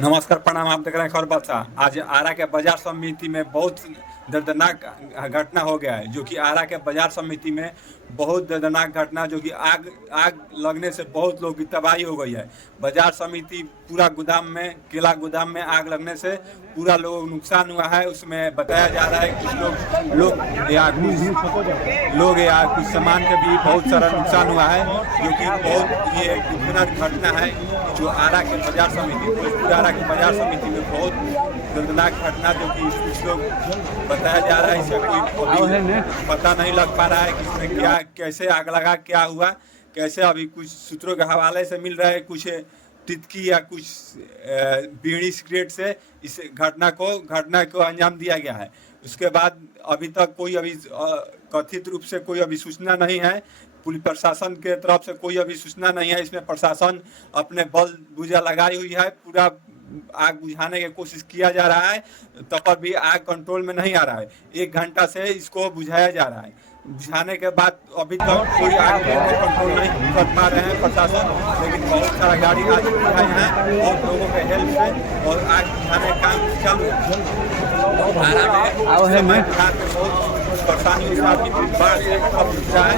नमस्कार, प्रणाम। आप देख रहे हैं खबर बादशाह। आज आरा के बाजार समिति में बहुत दर्दनाक घटना हो गया है, जो कि आरा के बाजार समिति में बहुत दर्दनाक घटना, जो कि आग आग लगने से बहुत लोगों की तबाही हो गई है। बाजार समिति पूरा गोदाम में, केला गोदाम में आग लगने से पूरा लोग नुकसान हुआ है। उसमें बताया जा रहा है कुछ लोग या कुछ सामान का भी बहुत सारा नुकसान हुआ है, जो कि बहुत ये दुखद घटना है जो आरा के बाजार समिति आरा की बाजार समिति में बहुत दर्दनाक घटना, जो कि कुछ लोग बताया जा रहा है। इसे कोई पता नहीं लग पा रहा है कि इसमें क्या, कैसे आग लगा, क्या हुआ, कैसे। अभी कुछ सूत्रों के हवाले से मिल रहा है, कुछ तितकी या कुछ बीड़ी सिगरेट से इस घटना को अंजाम दिया गया है। उसके बाद अभी तक कोई कथित रूप से कोई अभी सूचना नहीं है। पुलिस प्रशासन के तरफ से कोई अभी सूचना नहीं है। इसमें प्रशासन अपने बल बुझा लगाई हुई है, पूरा आग बुझाने की कोशिश किया जा रहा है, तब पर भी आग कंट्रोल में नहीं आ रहा है। 1 घंटा से इसको बुझाया जा रहा है। बुझाने के बाद अभी तक कोई आग को कंट्रोल नहीं कर पा रहे हैं प्रशासन, लेकिन बहुत सारा गाड़ी आ चुकी है यहाँ और लोगों के हेल्प से, और आग बुझाने का काम चालू है। बहुत परेशानी बाढ़ से खतरा है।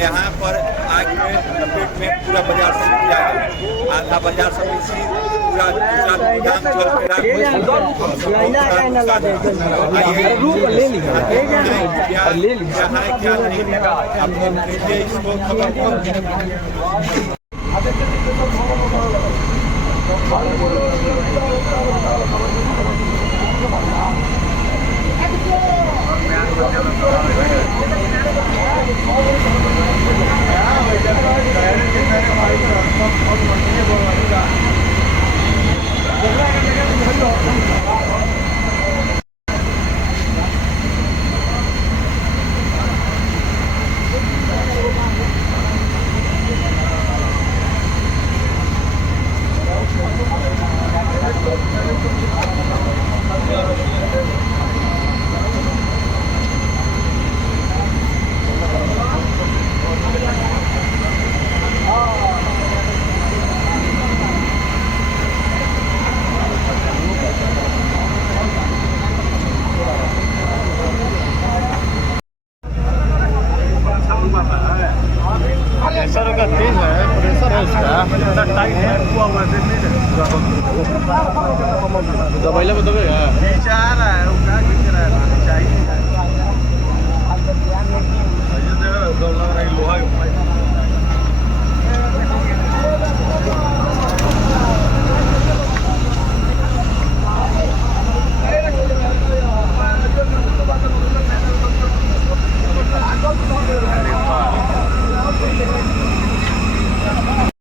यहाँ पर आग के लपेट में पूरा बाजार समिति आ गया। आधा बाजार समिति पूरा काम चल के क्या नहीं आपको इसको खबर प्रेशर का तेज है, प्रेशर है उसका इतना टाइट है, हुआ हुआ देख नहीं दबाइला में दबेगा नीचे आ रहा है, वो क्या नीचे रहा है चाहिए। ये देखो लग रहा है लोहा